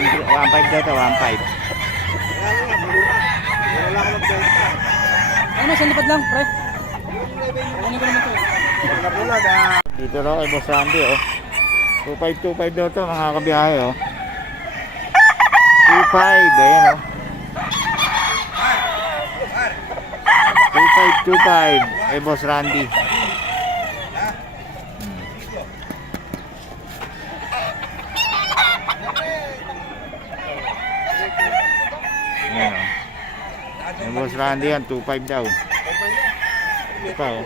1.5 daw to, 1.5. Ano, sa lipad lang, pre. Kunin ko naman to eh. Dito raw kay Boss Randy, oh. 2.5 daw to, mga kabiyahe, oh. 2.5, ayan, oh. 2.5 kay Boss Randy. Ayan, oh. Kay Boss Randy yan, 2.5 daw. Ito, oh.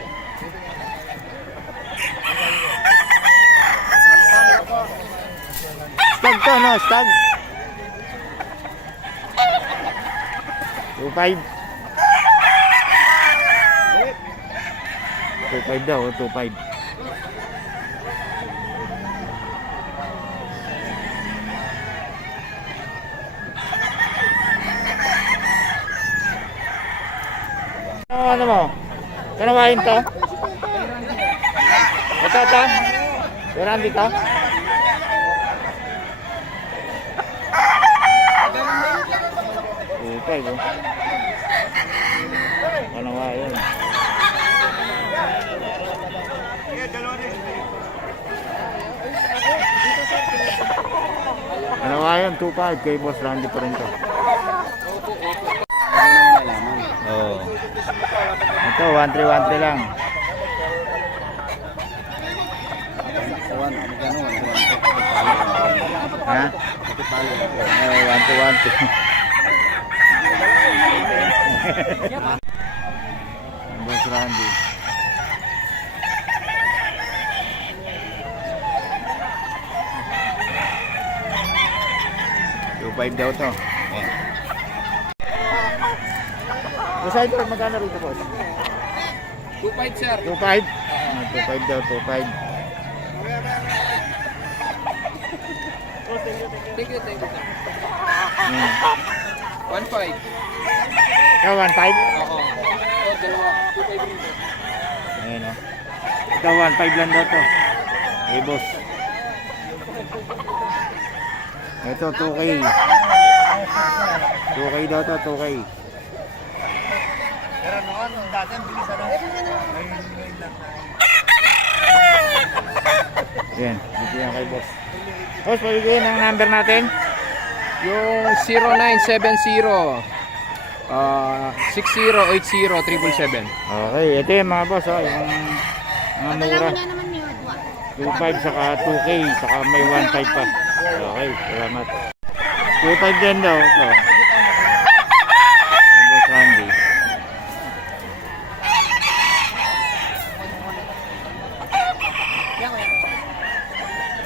Stag to, no? Stag. 2.5. 2.5 daw, 2.5. Ano mo? Kanawain to? Ito? Meron dito? Okay, oh. Kanawain. Kanawain, 2.5 kay Boss Randy pa rin to. Oh. Ito, 1.3 lang. Ha? 1.2. Boss Randy. $2.5 daw to. Ayan. Sa ito, magkano rito, boss? 2.5, sir. 2.5? 2.5 daw, 2.5. Thank you, sir. 1.5. Ikaw, 1.5? Oo. Ito, dalawa. 2.5 rin to. Ayan, o. Ito, 1.5 lang daw to. Okay, boss. Ito, 2K. 2K daw to, 2K. Pero noon, dati ang bilis ano. Ayan, dito yan kay boss. Boss, pabigyan ang number natin. Yung 0970 6080 777. Okay, ito yung mga boss, oh, yung mga mura. 2.5 saka 2K, saka may 1.5 pa. Okay, salamat. 2.5 din daw, ito. Boss Randy.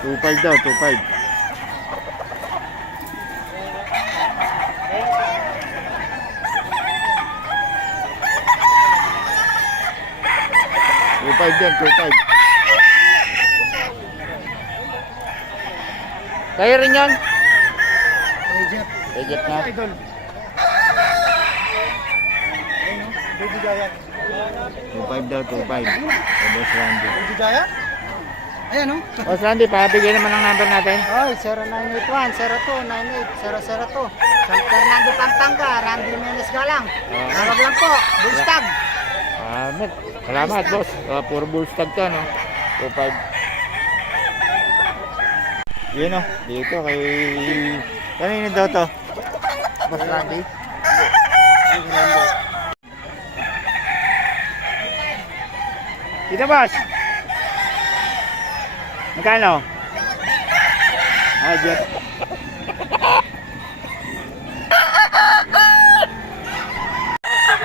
$2.5 daw, 2.5. Din, 2.5. Kaya rin yan? Egypt na. 2.5 daw, 2.5. Boss Randy. Ayan, no? Boss Randy, pabigyan naman ang number natin. Oy, 0981-0298-002. San Fernando, Pampanga, Randy Menes Galang. Tawag lang po, Bullstag. Salamat, boss. Puro bullstag to, no? 2.5. Yun, no? Dito kay... Kanino daw to? Boss Randy? Dito, boss. Magkano? Jet.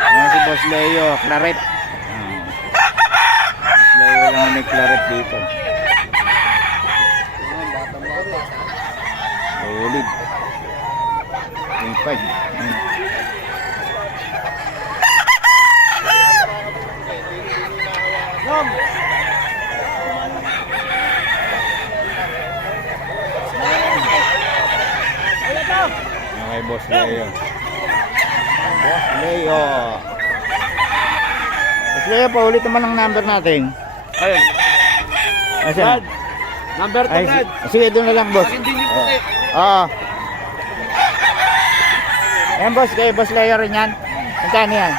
Ayan si Boss Leo, Claret. Boss Leo lang may Claret dito. Solid. 5. Okay, Boss Leo. Boss Leo. Boss Leo, paulit naman ang number natin. Ayun. Asan? Number 2, Ay, Brad. sige, doon na lang, boss. Hindi niyo puti. Oo. Ayan boss, kay Boss Leo rin yan. Magkano yan?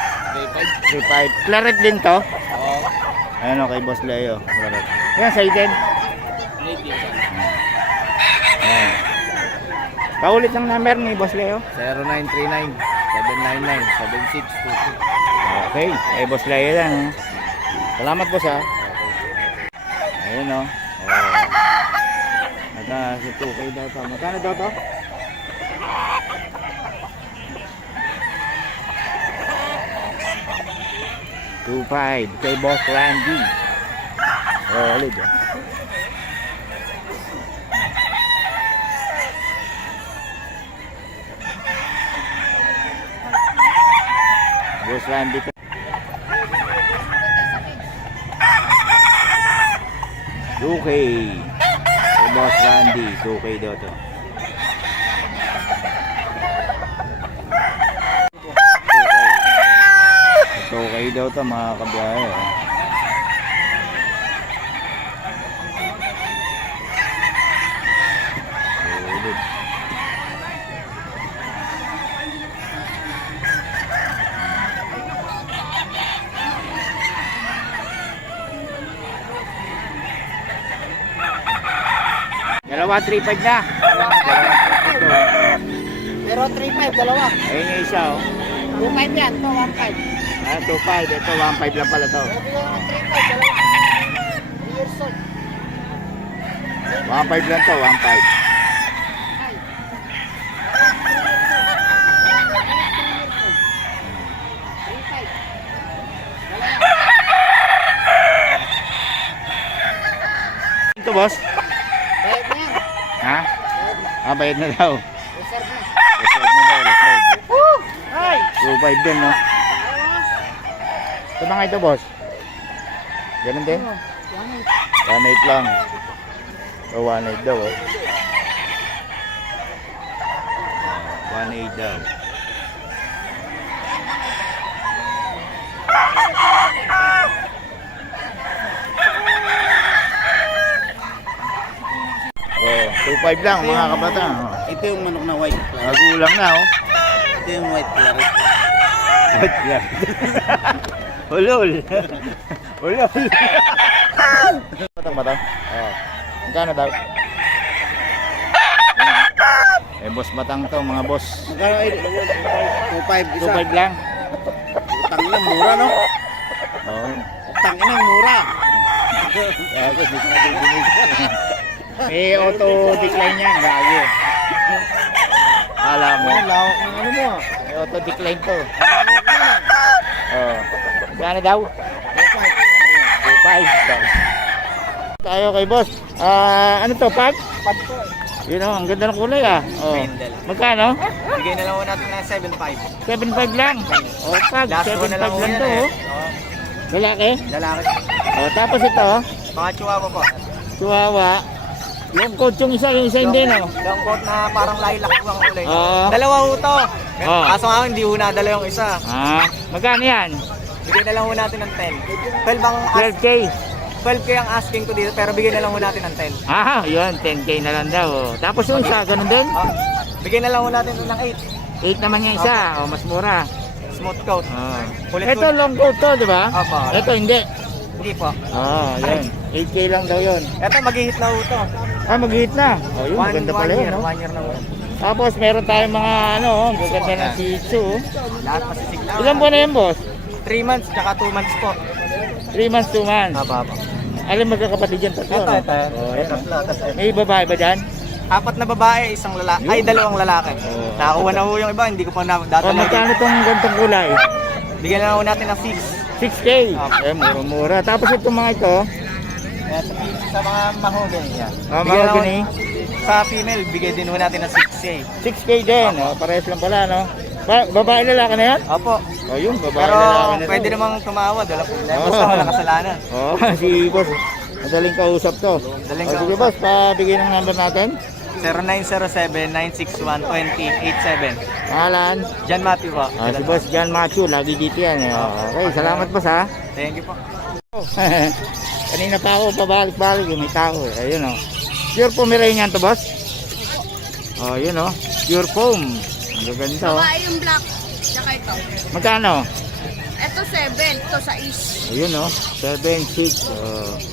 3.5. Claret din to? Oo. Ayan o, kay Boss Leo. Claret. Yan, sa'yo din. Ayan. Paulit ng number ni Boss Leo. 0939-799-7622. Okay, kay Boss Leo yan. Eh. Salamat boss ha. Ayan o. Si 2K daw to. Magkano daw to? $2.5 kay Boss Randy. Ulit ah. Boss Randy to. 2K kay Boss Randy. 2K daw to. 2K daw to mga kabiyahe. Ulit. Dalawa 3.5 na. Pero 3.5, dalawa. Ayun yung isa oh. 2.5 yan, to 1.5. 2.5. Ito 1.5 lang pala to. Sabi ko ng 3.5, dalawa. 3 years old. 1.5 lang to. 1.5. Ito boss? Bayad na yan. Ha? Bayad na daw. Reserve na. Reserve na daw. Reserve. Woo! Ay! 2.5 din no? Ito ba nga ito boss? Ganun din? 1.8 lang. O 1.8 daw oh. 1.8 daw. Oh, 2.5 lang mga kabata. Oh. Ito yung manok na white. Magulang na oh. Ito yung white claret. What yan? Ulol. Ulol. Matang ba to? Oo. Magkano daw? Eh, boss matang to, mga boss. Magkano ay 2.5 isa. 2.5 lang. Utang ina mura no? Oo. Utang ina mura. Kaya ako, hindi ko natidinig. May auto decline yan, gago. Alam mo. Lawak ng ano mo. May auto decline to. Oo. Magkano daw? 2.5. Tayo kay boss. Ano to, pag? Pad ko. Yun o, ang ganda ng kulay ah. Oh. Brindle. Magkano? Bigay na lang natin ng 7.5. 7.5 lang. O, pag. Last 7.5 ko na lang lang yan to. eh. Oh. Lalaki? Lalaki. O, tapos ito, Mga chihuahua po. Chihuahua. Yung coach yung isa hindi no? Long coat na parang lilac po ang kulay. Oo. Dalawa ho to. Oo. Kaso nga hindi ho nadala yung isa. Magkano yan? Bigay na lang ho natin ng 10. 12 ang 12K. 12k ang asking ko dito pero bigay na lang ho natin ng 10. Yun, 10K na lang daw. Oh. Tapos yung isa, ganun din? Oh, bigay na lang ho natin ng 8 naman yung isa. O, mas mura. 8. Smooth coat. Kulit Ito long coat to, di ba? Opo. Ito hindi. Hindi po. Yun. 8K lang daw yun. Ito mag-hit na ho to. Mag-hit na. Yun, maganda pala yun. No? 1 year na ho. Tapos meron tayong mga ang gaganda ng Shih Tzu. Lahat masisigla. Ilan buwan na yun, boss? 3 months tsaka 2 months po. 3 months, 2 months. Aba. Alam magkakapatid yan tatlo. Ito, no? ito. Ayan, Tatlo, tas ito. May babae ba dyan? 4 na babae, isang lalaki. Ay, 2 lalaki. Oo. Nakakuha na ho yung iba, hindi ko pa dadala. Magkano tong gantong kulay? Bigyan na ho natin ng 6. 6K. Mura-mura. Tapos itong mga ito, Sa mga mahogany yan. mahogany. Sa female, bigay din ho natin ng 6K. 6K din. Parehas lang pala, no? Babae lalaki na yan? Opo. Yun, babae Pero lalaki na to. pwede namang tumawad, wala problema. Basta wala kasalanan. Si boss. Madaling kausap to. Madaling Sige kausap. boss, pabigay ng number natin. 0907-961-2087. Pangalan? John Matthew po. Si boss John Matthew, lagi dito yan. Okay, salamat boss ha. Thank you po. Kanina pa ako pabalik-balik, may tao eh. Ayun o. Pure Pomeranian to boss? Yun o. Pure foam. Ang gaganda oh. Babae yung black. Tsaka ito. Magkano? Ito 7. Ito sa is. Ayun oh, 7.6.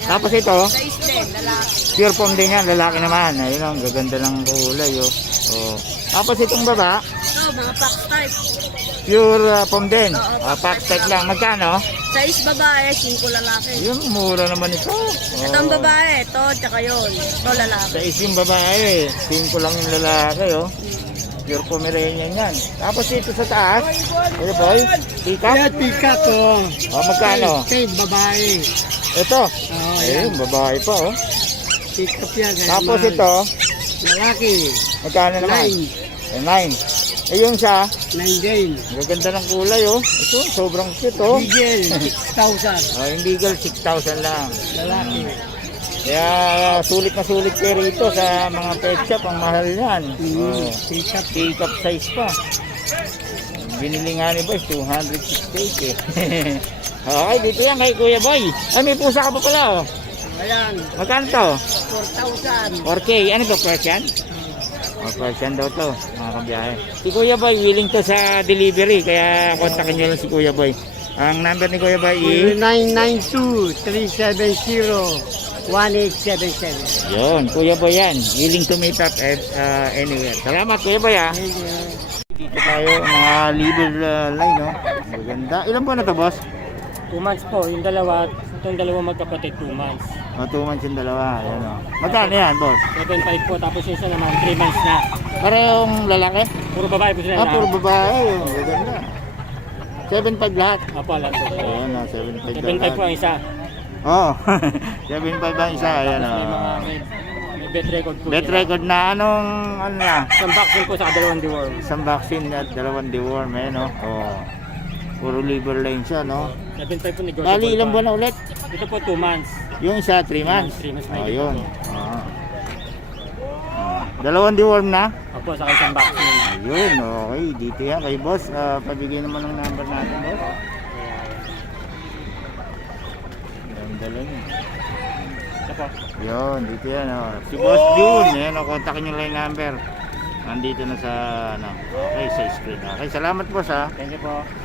Tapos ito, Sa is din. Lalaki. pure form din yan, lalaki naman. Ayun oh, ang gaganda ng kulay oh. Oh. Tapos itong baba, Ito, mga pack type. pure form din. Oo, Pack type lang. Magkano? Sa is babae, 5 lalaki. Ayun, mura naman ito. Ito ang babae. Ito, tsaka yun. Ito lalaki. Sa isim babae, 5 lang yung lalaki oh. Pure Pomeranian yan. Tapos dito sa taas, ito boy, pick-up. Tika to. Magkano? Kay babae. Ito. Oo, Ayun, babae pa oh. Tika yan. Tapos ito, Lalaki. magkano naman? 9. 9. Yung siya, 9 din. gaganda ng kulay oh. Ito, sobrang cute oh. Bigel, 6,000. Yung legal 6,000 lang. Lalaki. Kaya sulit na sulit kayo rito sa mga pet shop, ang mahal yan. Oh. Tika. Take-up size pa. Binili nga ni Boys, 268 eh. Okay, dito yan kay Kuya Boy. Ay, may pusa ka pa pala oh. Ayan, Magkano to? 4,000. 4K. Ano to, Persian? Oh, Persian daw to, mga kabiyahe. Si Kuya Boy, willing to sa delivery, kaya kontakin nyo lang si Kuya Boy. Ang number ni Kuya Boy is... 0992-370-1877. Yun, Kuya Boy yan. Willing to meet up at anywhere. Salamat, Kuya Boy ah. Dito tayo, mga liver line, no? Maganda. Ilan buwan na to, boss? 2 months po, yung dalawa, itong dalawa magkapatid 2 months. 2 months yung dalawa. Ayan, oh. Magkano yan, boss? 7.5 po, tapos yung isa naman 3 months na. Parehong lalaki? Puro babae po sila. Puro babae. Oh, maganda. 7.5 lahat. Apo, alam po. Ayan, 7.5 7.5 po ang isa. Oo. 7.5 ang isa. Ayan, May mga oh. may bet record po. Bet sila. record na anong, ano na? Isang vaccine po sa dalawang deworm. Isang vaccine at 2 deworm, eh, no? Oh. Puro liver line siya, no? 7.5 po negotiable. Bali, ilang pa. buwan na ulit? Ito po 2 months. Yung isa, 3 months. 3 months Oh, may yun. po. Oo. 2 deworm na? Apo, saka isang vaccine. Ayun, okay. Dito yan kay boss. Pabigay naman ng number natin, boss. Ganda lang yun. Ito po. Yun, dito yan. Oh. Si Boss June. Yan, oh, kontakin nyo lang yung number. Nandito na sa, ano, okay, sa screen. Okay, salamat boss ha. Thank you po.